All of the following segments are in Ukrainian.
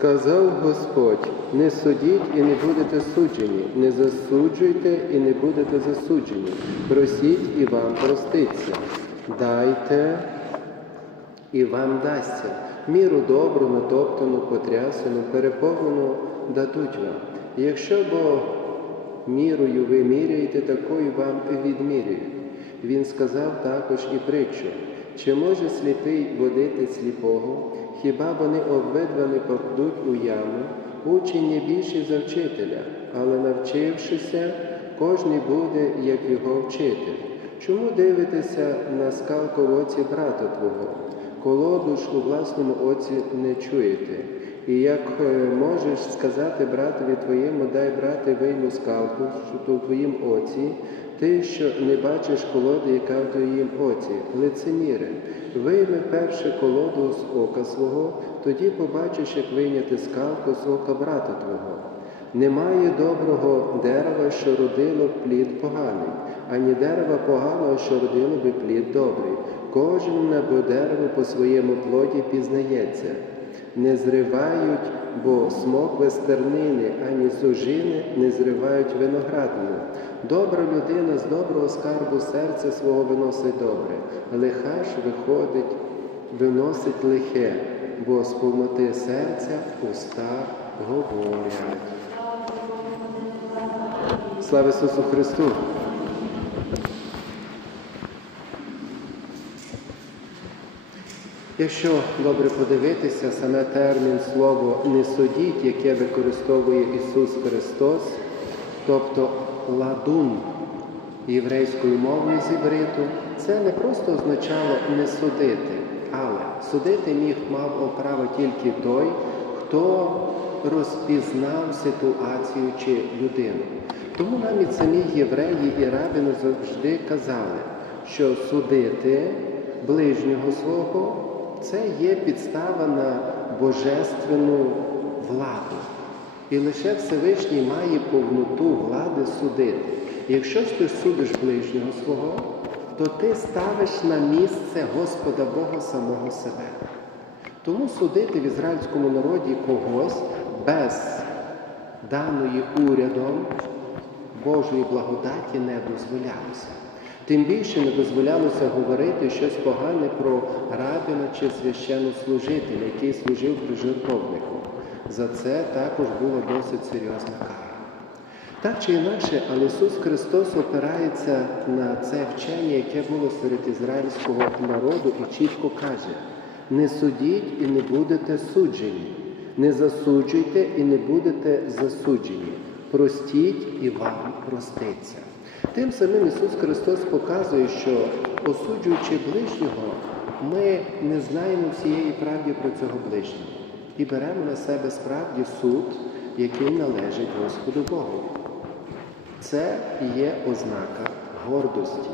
Сказав Господь, не судіть і не будете суджені, не засуджуйте і не будете засуджені. Просіть і вам проститься. Дайте і вам дасться. Міру добру, натоптану, потрясену, переповнену дадуть вам. Якщо бо мірою ви міряєте, такою вам і відміряють. Він сказав також і притчу. Чи може сліпий водити сліпого? Хіба вони обидва не попадуть у яму? Не більший за вчителя, але навчившися, кожний буде, як його вчитель. Чому дивитеся на скалку в оці брата твого? Колоду ж у власному оці не чуєте. І як е, можеш сказати братові твоєму, дай брати вийму скалку, що в твоїм оці, ти, що не бачиш колоди, яка в твоїм оці, лицеміре, вийми перше колоду з ока свого, тоді побачиш, як вийняти скалку з ока брата твого. Немає доброго дерева, що родило б плід поганий, ані дерева поганого, що родило би плід добрий. Кожен небо дерево по своєму плоді пізнається. Не зривають, бо смокви стернини, ані сужини не зривають виноградину. Добра людина з доброго скарбу серця свого виносить добре, лиха ж виходить, виносить лихе, бо з повноти серця уста говорять. Слава Ісусу Христу! Якщо добре подивитися, саме термін слово не судіть, яке використовує Ісус Христос, тобто ладун єврейською мовою з івриту, це не просто означало не судити, але судити міг мав право тільки той, хто розпізнав ситуацію чи людину. Тому навіть самі євреї і рабини завжди казали, що судити ближнього свого це є підстава на божественну владу. І лише Всевишній має повноту влади судити. І якщо ти судиш ближнього свого, то ти ставиш на місце Господа Бога самого себе. Тому судити в ізраїльському народі когось без даної урядом Божої благодаті не дозволялося. Тим більше не дозволялося говорити щось погане про рабина чи священнослужителя, який служив при жертовнику. За це також була досить серйозна кара. Так чи інакше, але Ісус Христос опирається на це вчення, яке було серед ізраїльського народу, і чітко каже: не судіть і не будете суджені, не засуджуйте і не будете засуджені. Простіть і вам проститься. Тим самим Ісус Христос показує, що осуджуючи ближнього, ми не знаємо всієї правди про цього ближнього і беремо на себе справді суд, який належить Господу Богу. Це є ознака гордості.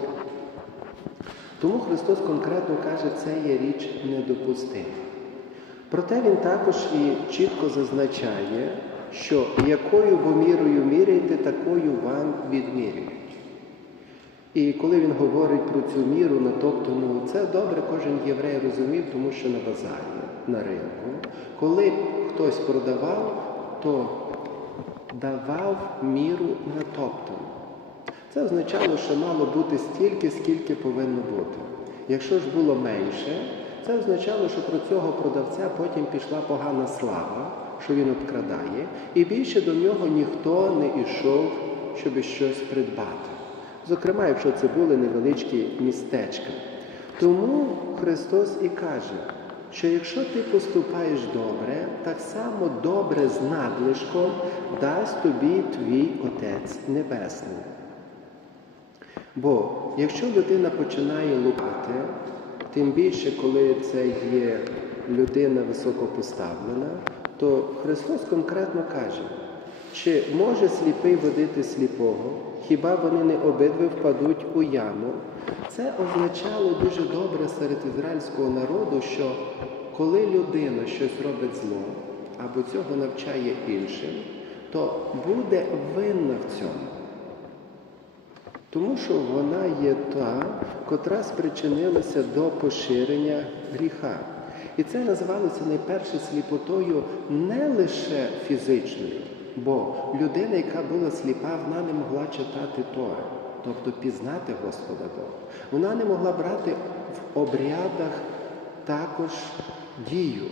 Тому Христос конкретно каже, це є річ недопустима. Проте Він також і чітко зазначає, що якою бо мірою міряєте, такою вам відмірюють. І коли він говорить про цю міру, натоптану, це добре кожен єврей розумів, тому що на базарі, на ринку, коли хтось продавав, то давав міру натоптану. Це означало, що мало бути стільки, скільки повинно бути. Якщо ж було менше, це означало, що про цього продавця потім пішла погана слава, що він обкрадає, і більше до нього ніхто не йшов, щоб щось придбати. Зокрема, якщо це були невеличкі містечка. Тому Христос і каже, що якщо ти поступаєш добре, так само добре з надлишком дасть тобі твій Отець Небесний. Бо якщо людина починає лукати, тим більше, коли це є людина високопоставлена, то Христос конкретно каже, чи може сліпий водити сліпого, хіба вони не обидві впадуть у яму? Це означало дуже добре серед ізраїльського народу, що коли людина щось робить зло або цього навчає іншим, то буде винна в цьому. Тому що вона є та, котра спричинилася до поширення гріха. І це називалося найперше сліпотою не лише фізичною, бо людина, яка була сліпа, вона не могла читати Тори, тобто пізнати Господа Бога. Вона не могла брати в обрядах також дію.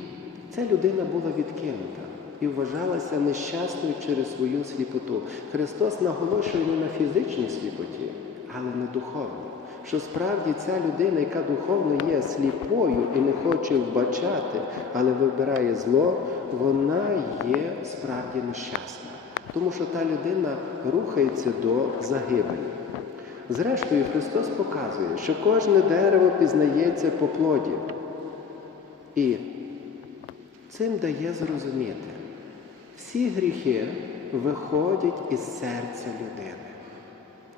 Ця людина була відкинута і вважалася нещасною через свою сліпоту. Христос наголошує не на фізичній сліпоті, але на духовній. Що справді ця людина, яка духовно є сліпою і не хоче вбачати, але вибирає зло, вона є справді нещасна. Тому що та людина рухається до загибелі. Зрештою, Христос показує, що кожне дерево пізнається по плоді. І цим дає зрозуміти, всі гріхи виходять із серця людини.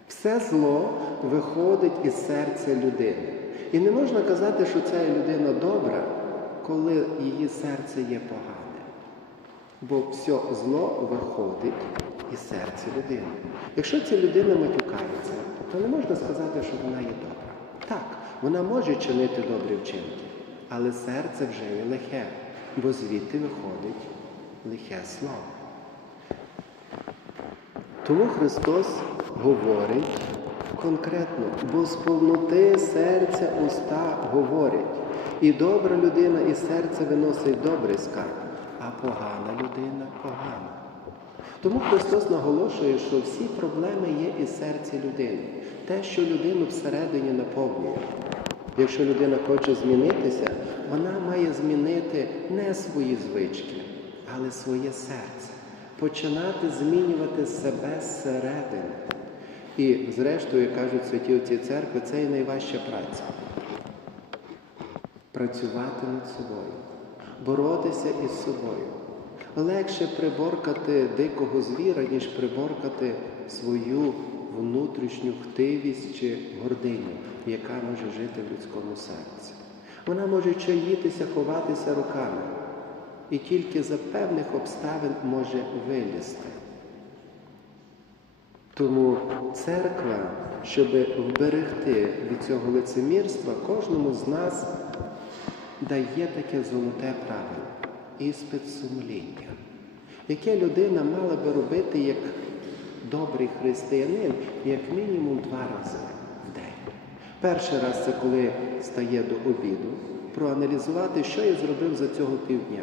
Все зло виходить із серця людини. І не можна казати, що ця людина добра, коли її серце є погане. Бо все зло виходить із серця людини. Якщо ця людина матюкається, то не можна сказати, що вона є добра. Так, вона може чинити добрі вчинки, але серце вже є лихе, бо звідти виходить лихе слово. Тому Христос говорить конкретно, бо з повноти серця уста говорять. І добра людина із серця виносить добрий скарб, а погана людина погана. Тому Христос наголошує, що всі проблеми є із серця людини, те, що людину всередині наповнює. Якщо людина хоче змінитися, вона має змінити не свої звички, але своє серце, починати змінювати себе зсередини. І, зрештою, кажуть святі отці церкви, це і найважча праця. Працювати над собою, боротися із собою. Легше приборкати дикого звіра, ніж приборкати свою внутрішню хтивість чи гординю, яка може жити в людському серці. Вона може чаїтися, ховатися руками, і тільки за певних обставин може вилізти. Тому церква, щоб вберегти від цього лицемірства, кожному з нас дає таке золоте правило іспит сумління, яке людина мала би робити як добрий християнин, як мінімум два рази в день. Перший раз це коли стає до обіду, проаналізувати, що я зробив за цього півдня.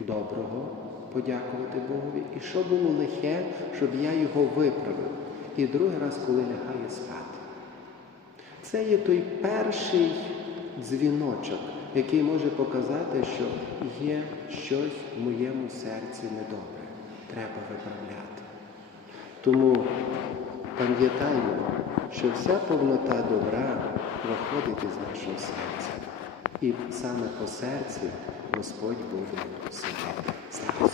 Доброго подякувати Богові, і що було лихе, щоб я його виправив. І другий раз, коли лягає спати. Це є той перший дзвіночок, який може показати, що є щось в моєму серці недобре. Треба виправляти. Тому пам'ятаймо, що вся повнота добра виходить із нашого серця. І саме по серці Господь буде судити. Слава!